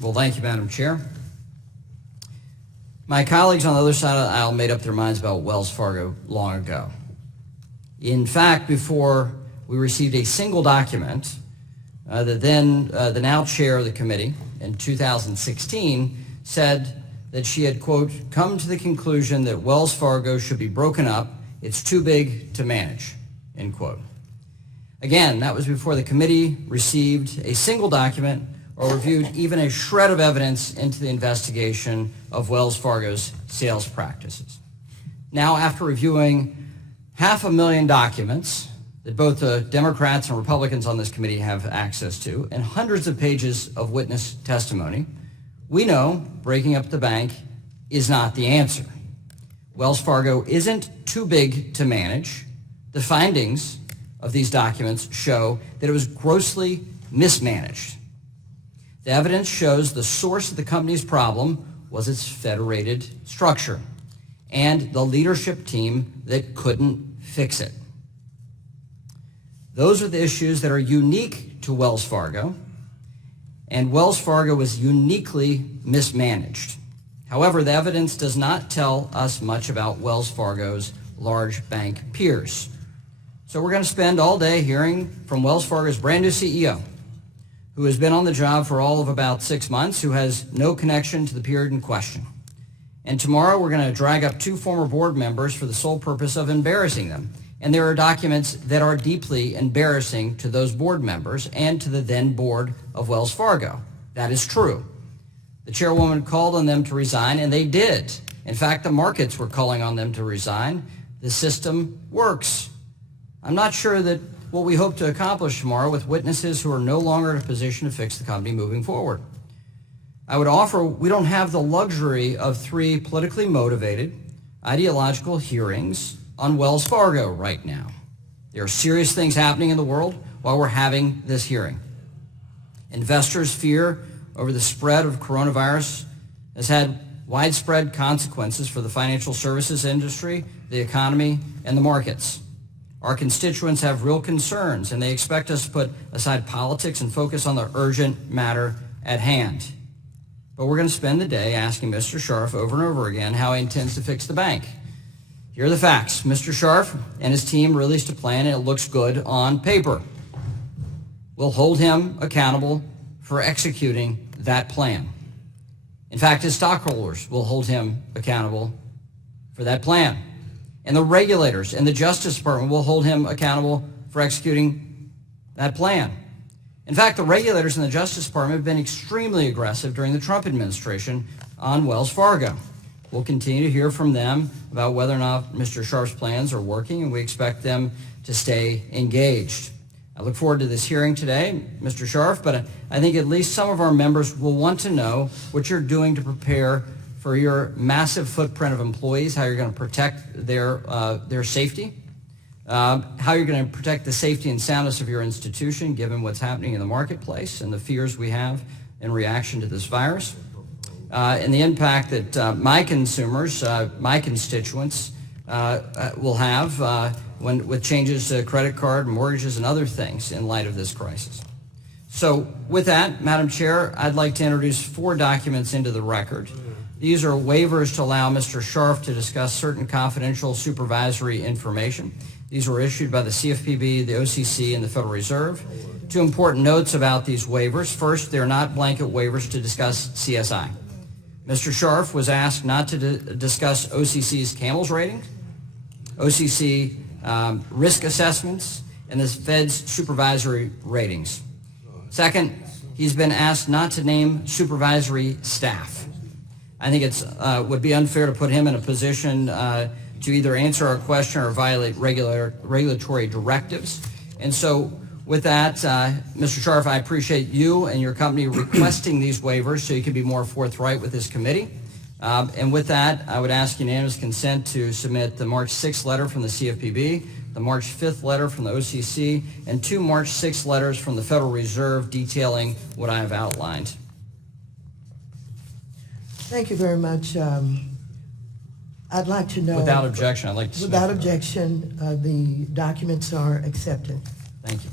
Well, thank you, Madam Chair. My colleagues on the other side of the aisle made up their minds about Wells Fargo long ago. In fact, before we received a single document, the now chair of the committee in 2016 said that she had, quote, come to the conclusion that Wells Fargo should be broken up. It's too big to manage, end quote. Again, that was before the committee received a single document or reviewed even a shred of evidence into the investigation of Wells Fargo's sales practices. Now, after reviewing 500,000 documents that both the Democrats and Republicans on this committee have access to, and hundreds of pages of witness testimony, we know breaking up the bank is not the answer. Wells Fargo isn't too big to manage. The findings of these documents show that it was grossly mismanaged. The evidence shows the source of the company's problem was its federated structure and the leadership team that couldn't fix it. Those are the issues that are unique to Wells Fargo, and Wells Fargo was uniquely mismanaged. However, the evidence does not tell us much about Wells Fargo's large bank peers. So we're going to spend all day hearing from Wells Fargo's brand new CEO, who has been on the job for all of about 6 months, who has no connection to the period in question. And tomorrow we're going to drag up 2 former board members for the sole purpose of embarrassing them. And there are documents that are deeply embarrassing to those board members and to the then board of Wells Fargo. That is true. The chairwoman called on them to resign, and they did. In fact, the markets were calling on them to resign. The system works. I'm not sure that what we hope to accomplish tomorrow with witnesses who are no longer in a position to fix the company moving forward. I would offer we don't have the luxury of 3 politically motivated, ideological hearings on Wells Fargo right now. There are serious things happening in the world while we're having this hearing. Investors' fear over the spread of coronavirus has had widespread consequences for the financial services industry, the economy, and the markets. Our constituents have real concerns, and they expect us to put aside politics and focus on the urgent matter at hand. But we're going to spend the day asking Mr. Scharf over and over again how he intends to fix the bank. Here are the facts. Mr. Scharf and his team released a plan, and it looks good on paper. We'll hold him accountable for executing that plan. In fact, his stockholders will hold him accountable for that plan. And the regulators and the Justice Department will hold him accountable for executing that plan. In fact, the regulators and the Justice Department have been extremely aggressive during the Trump administration on Wells Fargo. We'll continue to hear from them about whether or not Mr. Scharf's plans are working, and we expect them to stay engaged. I look forward to this hearing today, Mr. Scharf, but I think at least some of our members will want to know what you're doing to prepare for your massive footprint of employees, how you're going to protect their safety, how you're going to protect the safety and soundness of your institution given what's happening in the marketplace and the fears we have in reaction to this virus, and the impact that my consumers, my constituents, will have with changes to credit card, mortgages, and other things in light of this crisis. So with that, Madam Chair, I'd like to introduce 4 documents into the record. These are waivers to allow Mr. Scharf to discuss certain confidential supervisory information. These were issued by the CFPB, the OCC, and the Federal Reserve. 2 important notes about these waivers. First, they're not blanket waivers to discuss CSI. Mr. Scharf was asked not to discuss OCC's CAMELS rating, OCC risk assessments, and the Fed's supervisory ratings. Second, he's been asked not to name supervisory staff. I think it would be unfair to put him in a position to either answer our question or violate regulatory directives. And so with that, Mr. Scharf, I appreciate you and your company requesting these waivers so you can be more forthright with this committee. And with that, I would ask unanimous consent to submit the March 6th letter from the CFPB, the March 5th letter from the OCC, and 2 March 6th letters from the Federal Reserve detailing what I have outlined. Thank you very much. I'd like to know... Without objection, I'd like to submit. Without objection, the documents are accepted. Thank you.